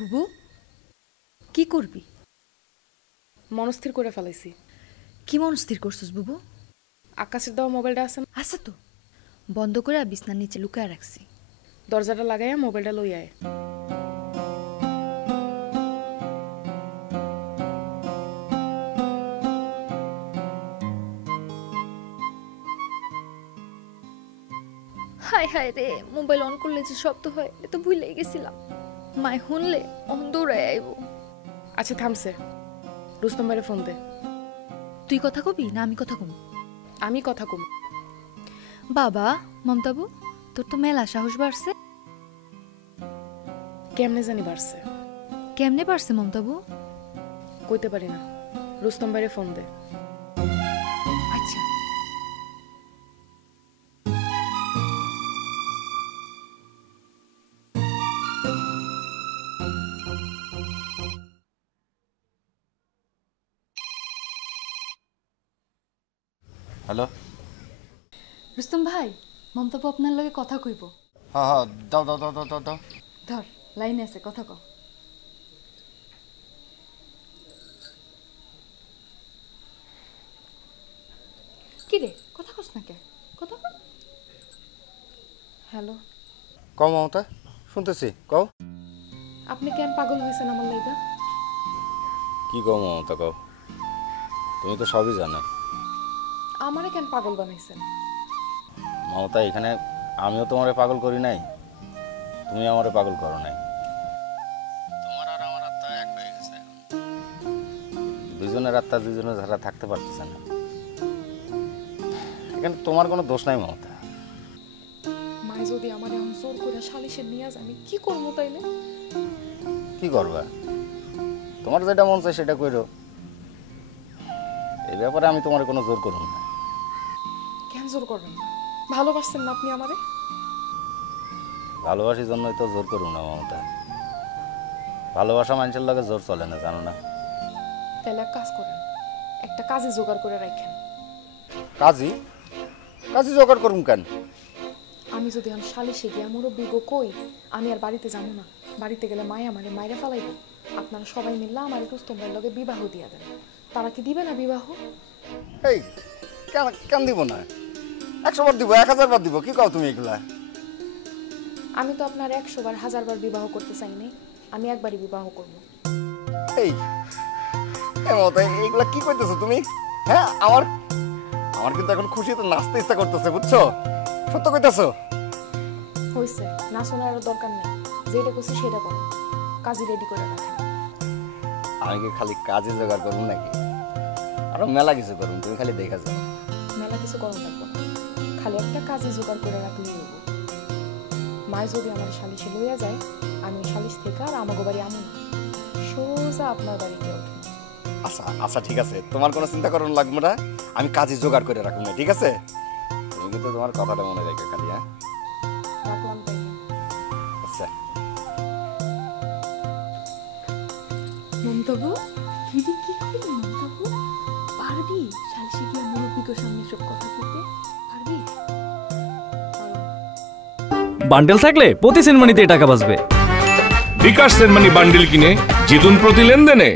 বুবু কি করবি? মনস্থির করে ফেলাইছি। কি মনস্থির করছিস বুবু? আকাশের দেওয়া মোবাইলটা আছে না? আছে তো, বন্ধ করে বিছনার নিচে লুকায় রাখছি। দরজাটা লাগাইয়া মোবাইলটা লই আয়। হায় হায় রে, মোবাইল অন করলে যে শব্দ হয় এটা তো ভুলেই গেছিলাম। মায় শুনলে দৌড়ায় আইব। আচ্ছা থামছে, রুস্তম ভাইরে ফোন দে। তুই কথা কবি না আমি কথা কম? আমি কথা কম। বাবা মমতাবু, তোর তো মেলা সাহস বাড়ছে। কেমনে জানি বাড়ছে? কেমনে পারছে মমতাবু? কইতে পারি না, রুস্তম ভাইরে ফোন দে। আচ্ছা। হ্যালো রুস্তম ভাই, মমতাবু আপনার লগে কথা কইব। হ্যাঁ হ্যাঁ, দাও দাও দাও দাও দাও দাও। ধর, লাইনে আছে, কথা কও। কি রে, কথা কস না কে? কথা কও। হ্যালো, কও মমতা, শুনতেছি, কও। আপনি কেন পাগল হয়েছেন আমার লাইগা? কি কও মমতা, কও। তুমি তো সবই জানো। আমারে কেন পাগল বানাইছেন? মমতা, এখানে আমিও তোমারে পাগল করি নাই, তুমি আমারে পাগল করো নাই। তোমার আর আমার আত্মা এক হয়ে গেছে। দুজনের আত্মা দুজনে যারা থাকতে পারতেছে না। এখানে তোমার কোনো দোষ নাই মমতা। মাই যদি আমার এখন জোর করে সালিশে নিয়ে যায়, আমি কি করবো তাইলে? কি করবা? তোমার যেটা মন চায় সেটা কইরো। এই ব্যাপারে আমি তোমার কোনো জোর করব না। কেন জোর করবেন না? ভালোবাসছেন না আপনি আমারে? ভালোবাসির জন্যই তো জোর করব না মমতা। ভালোবাসা মানুষের লগে জোর চলে না, জানো না? তাহলে এক কাজ করেন, একটা কাজে জোগাড় করে রাখেন। কাজী? কাজী জোগাড় করুম কেন? আমি যদি এখন সালিশে গিয়ে মুরব্বী গো কই আমি আর বাড়িতে যাবো না, বাড়িতে গেলে মায়া আমারে মাইরা ফেলাইবে, আপনারা সবাই মিললে আমার রুস্তম ভাইয়ের লগে বিবাহ দিয়া দেন। তারা কি দিবে না বিবাহ? এই কেন কেন দিব না? 100 বার দিব, 1000 বার দিব, কি কও তুমি এগুলা? আমি তো আপনার 100 বার 1000 বার বিবাহ করতে চাই নাই, আমি একবারই বিবাহ করব। এই মমতা, এগুলা কি কইতেছো তুমি? হ্যাঁ, আমার কিন্তু এখন খুশিতে নাচতে ইচ্ছা করতেছে, বুঝছো? সত্য কইতেছো? হইছে, না শোনার আর দরকার নেই, যেটা করছি সেটা করো। কাজী রেডি করে রাখেন। আমি কি খালি কাজে জোগাড় করুম নাকি? আরো মেলা কিছু করুম, তুমি খালি দেখা যাও। মেলা কিছু করণ লাগবো না, খালি একটা কাজে জোগাড় করে রাখলেই হইব। মায় যদি আমার সালিশে লইয়া যায়, আমি সালিশ থেকে আর আমাগো বাড়ি আমু না, সোজা আপনার বাড়িতে উঠবো। আচ্ছা আচ্ছা, ঠিক আছে, তোমার কোনো চিন্তা করার লাগবে না। আমি কাজে জোগাড় করে রাখুন না, ঠিক আছে? তুমি কিন্তু তোমার কথাটা মনে রেখো খালি। হ্যাঁ, রাখলাম তাই। আচ্ছা। মমতাবু, কি রে, কি করবি মমতাবু? পারবি সালিশে গিয়ে মুরব্বিকের সামনে সব কথা বলতে? পারবি? বান্ডেল থাকলে প্রতি সেনমানিতে টাকা বাঁচবে। বিকাশ সেনমানি বান্ডিল কিনে জিতুন প্রতি লেনদেনে।